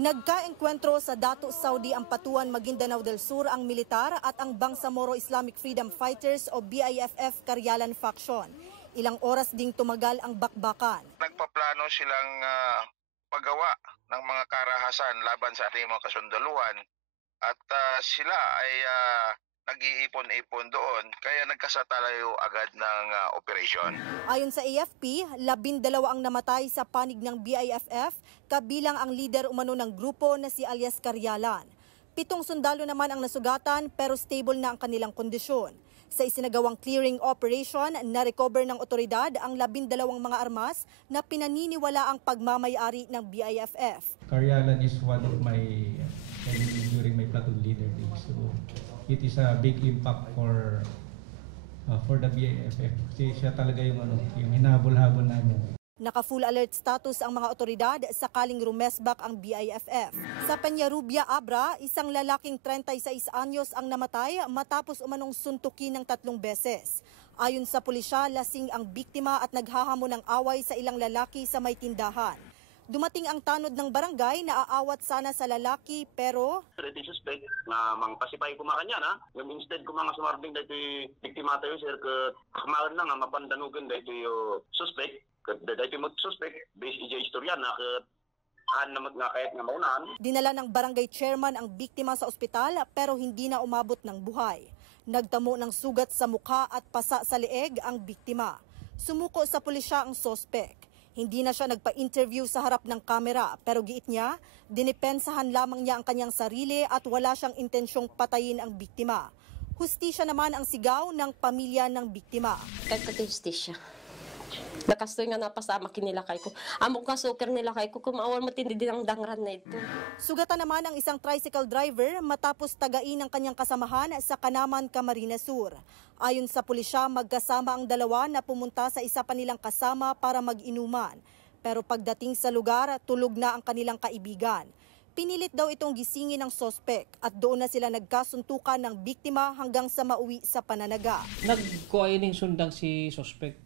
Nagkaengkwentro sa Dato Saudi Ampatuan, Maguindanao del Sur ang militar at ang Bangsamoro Islamic Freedom Fighters o BIFF Karyalan Faction. Ilang oras ding tumagal ang bakbakan. Nagpaplano silang paggawa ng mga karahasan laban sa ating mga kasundaluhan at sila ay nag-iipon-ipon doon kaya nagkasatalayo agad ng operasyon. Ayon sa AFP, 12 ang namatay sa panig ng BIFF, kabilang ang leader umano ng grupo na si alias Karyalan. 7 sundalo naman ang nasugatan pero stable na ang kanilang kondisyon. Sa isinagawang clearing operation, na-recover ng otoridad ang 12 mga armas na pinaniniwala ang pagmamayari ng BIFF. Karyalan is one of my during my platoon leader days. So it is a big impact for the BIFF. Kasi siya talaga yung hinabol-habol namin. Naka-full alert status ang mga otoridad sakaling rumesbak ang BIFF. Sa Peñarubia, Abra, isang lalaking 36 anyos ang namatay matapos umanong suntukin ng 3 beses. Ayon sa pulisya, lasing ang biktima at naghahamon ng away sa ilang lalaki sa may tindahan. Dumating ang tanod ng barangay na aawat sana sa lalaki pero Iti suspect nga mangpasipay ko makanya na. Yung instead ko mga sumarbing dahito biktima tayo sir ka kamaran na nga mapandanugan dahito yung suspect. Dahito yung suspect based ija istorya na na kahit nga maunahan. Dinala ng barangay chairman ang biktima sa ospital pero hindi na umabot ng buhay. Nagtamo ng sugat sa mukha at pasa sa leeg ang biktima. Sumuko sa pulisya ang suspect. Hindi na siya nagpa-interview sa harap ng kamera pero giit niya, dinipensahan lamang niya ang kanyang sarili at wala siyang intensyong patayin ang biktima. Hustisya naman ang sigaw ng pamilya ng biktima. Kahit hustisya. Nakastoy nga napasama kinilakay ko. Amok ka suker nilakay ko, kumawal matindi din ang dangran na ito. Sugatan naman ang isang tricycle driver matapos tagain ang kanyang kasamahan sa Kanaman, Camarines Sur. Ayon sa pulisya, magkasama ang dalawa na pumunta sa isa pa nilang kasama para mag-inuman. Pero pagdating sa lugar, tulog na ang kanilang kaibigan. Pinilit daw itong gisingin ng sospek at doon na sila nagkasuntukan ng biktima hanggang sa mauwi sa pananaga. Nagkuaining sundang si sospek.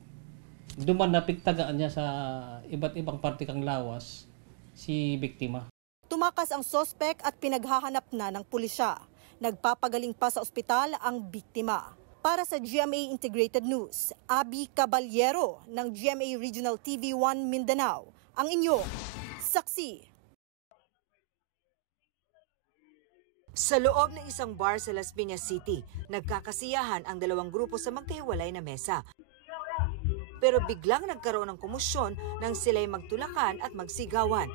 Duman napigtagaan niya sa iba't ibang parte kang lawas si biktima. Tumakas ang sospek at pinaghahanap na ng pulisya. Nagpapagaling pa sa ospital ang biktima. Para sa GMA Integrated News, Abby Caballero ng GMA Regional TV 1 Mindanao, ang inyong saksi. Sa loob ng isang bar sa Las Piñas City, nagkakasiyahan ang dalawang grupo sa magkahiwalay na mesa. Pero biglang nagkaroon ng komosyon nang sila'y magtulakan at magsigawan.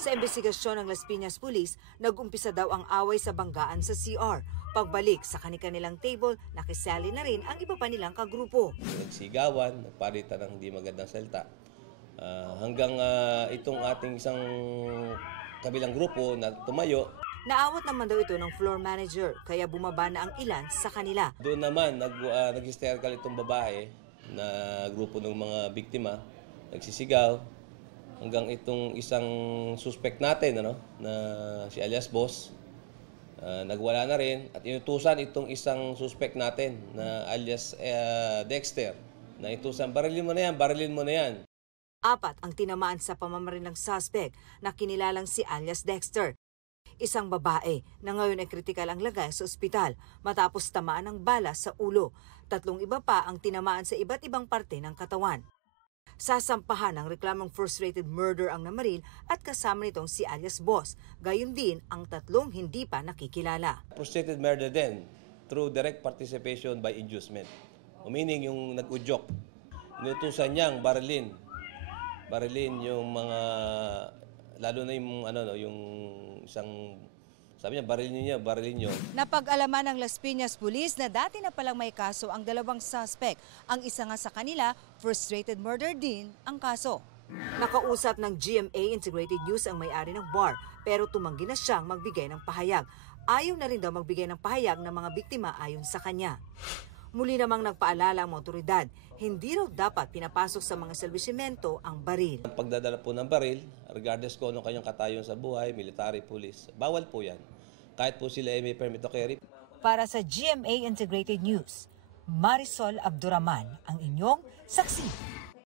Sa investigasyon ng Las Piñas Police, nag-umpisa daw ang away sa banggaan sa CR. Pagbalik sa kanilang table, nakisali na rin ang iba pa nilang kagrupo. Nagsigawan, nagpalitan ng hindi magandang salita. Hanggang itong ating isang kabilang grupo na tumayo. Naawat naman daw ito ng floor manager, kaya bumaba na ang ilan sa kanila. Doon naman, nag-hysterical itong babae na grupo ng mga biktima, nagsisigaw, hanggang itong isang suspect natin, na si alias Boss, nagwala na rin at inutusan itong isang suspect natin na alias Dexter, na itusan, barilin mo na yan. 4 ang tinamaan sa pamamaril ng suspect na kinilalang si alias Dexter. Isang babae na ngayon ay kritikal ang lagay sa ospital matapos tamaan ng bala sa ulo. 3 iba pa ang tinamaan sa iba't ibang parte ng katawan. Sasampahan ng reklamong frustrated murder ang namaril at kasama nitong si alias Boss. Gayon din ang 3 hindi pa nakikilala. Frustrated murder din through direct participation by inducement. Meaning yung nag-udyok. Inutusan niyang barilin yung mga, lalo na yung yung isang, sabi niya, barilin niyo. Napag-alaman ng Las Piñas Police na dati na palang may kaso ang 2 suspect. Ang isa nga sa kanila, frustrated murder din ang kaso. Nakausap ng GMA Integrated News ang may-ari ng bar, pero tumanggi na siyang magbigay ng pahayag. Ayaw na rin daw magbigay ng pahayag ng mga biktima ayon sa kanya. Muli namang nagpaalala ang otoridad, hindi raw dapat pinapasok sa mga establishmento ang baril. Ang pagdadala po ng baril, regardless kung ano kanyang katayon sa buhay, military, police, bawal po yan. Kahit po sila ay may permit to carry. Para sa GMA Integrated News, Marisol Abduraman, ang inyong saksi.